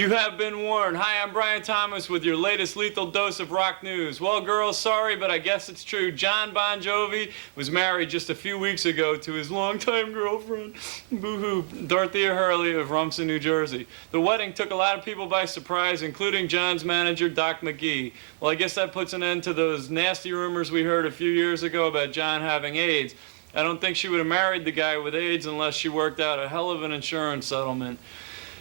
You have been warned. Hi, I'm Brian Thomas with your latest lethal dose of rock news. Well, girls, sorry, but I guess it's true. John Bon Jovi was married just a few weeks ago to his longtime girlfriend, boo-hoo, Dorothea Hurley of Rumson, New Jersey. The wedding took a lot of people by surprise, including John's manager, Doc McGee. Well, I guess that puts an end to those nasty rumors we heard a few years ago about John having AIDS. I don't think she would have married the guy with AIDS unless she worked out a hell of an insurance settlement.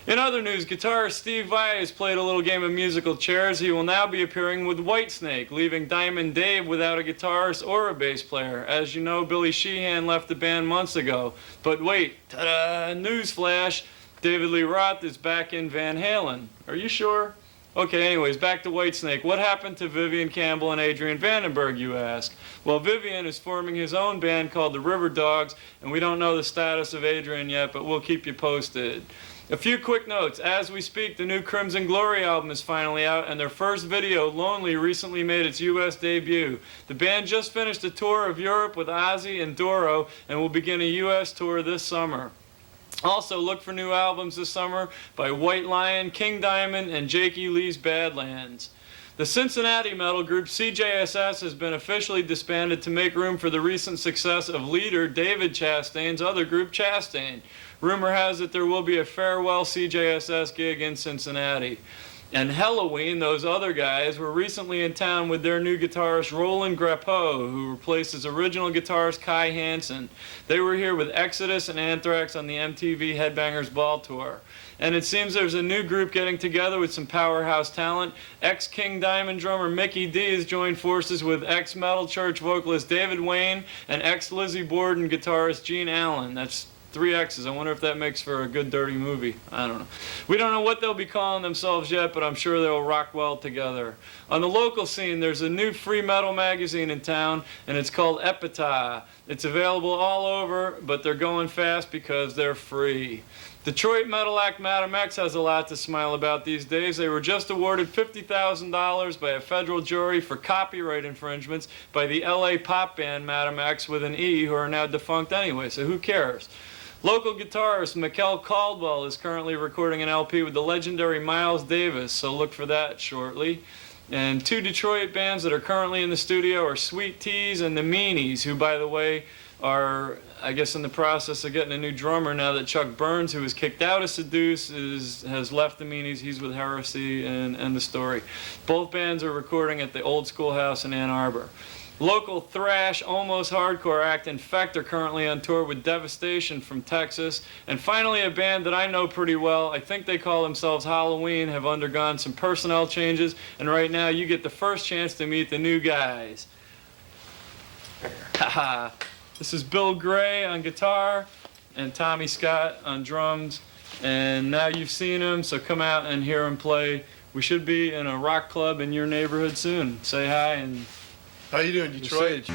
In other news, guitarist Steve Vai has played a little game of musical chairs. He will now be appearing with Whitesnake, leaving Diamond Dave without a guitarist or a bass player. As you know, Billy Sheehan left the band months ago. But wait, ta-da, newsflash, David Lee Roth is back in Van Halen. Are you sure? Okay, anyways, back to Whitesnake. What happened to Vivian Campbell and Adrian Vandenberg, you ask? Well, Vivian is forming his own band called the River Dogs, and we don't know the status of Adrian yet, but we'll keep you posted. A few quick notes. As we speak, the new Crimson Glory album is finally out, and their first video, Lonely, recently made its U.S. debut. The band just finished a tour of Europe with Ozzy and Doro, and will begin a U.S. tour this summer. Also, look for new albums this summer by White Lion, King Diamond, and Jake E. Lee's Badlands. The Cincinnati metal group CJSS has been officially disbanded to make room for the recent success of leader David Chastain's other group, Chastain. Rumor has it there will be a farewell CJSS gig in Cincinnati. And Helloween, those other guys, were recently in town with their new guitarist Roland Grapeau, who replaced his original guitarist Kai Hansen. They were here with Exodus and Anthrax on the MTV Headbangers Ball Tour. And it seems there's a new group getting together with some powerhouse talent. Ex-King Diamond drummer Mickey D has joined forces with ex-Metal Church vocalist David Wayne and ex-Lizzie Borden guitarist Gene Allen. That's 3 X's. I wonder if that makes for a good dirty movie. I don't know. We don't know what they'll be calling themselves yet, but I'm sure they'll rock well together. On the local scene, there's a new free metal magazine in town, and it's called Epitaph. It's available all over, but they're going fast because they're free. Detroit metal act Madam X has a lot to smile about these days. They were just awarded $50,000 by a federal jury for copyright infringements by the LA pop band Madam X with an E, who are now defunct anyway, so who cares? Local guitarist Mikkel Caldwell is currently recording an LP with the legendary Miles Davis, so look for that shortly. And 2 Detroit bands that are currently in the studio are Sweet Teas and the Meanies, who, by the way, are, I guess, in the process of getting a new drummer now that Chuck Burns, who was kicked out of Seduce, has left the Meanies. He's with Heresy, and end the story. Both bands are recording at the Old Schoolhouse in Ann Arbor. Local thrash, almost hardcore act Infect are currently on tour with Devastation from Texas. And finally, a band that I know pretty well, I think they call themselves Halloween, have undergone some personnel changes, and right now you get the first chance to meet the new guys. Haha. This is Bill Gray on guitar and Tommy Scott on drums. And now you've seen him, so come out and hear him play. We should be in a rock club in your neighborhood soon. Say hi and... How you doing, Detroit?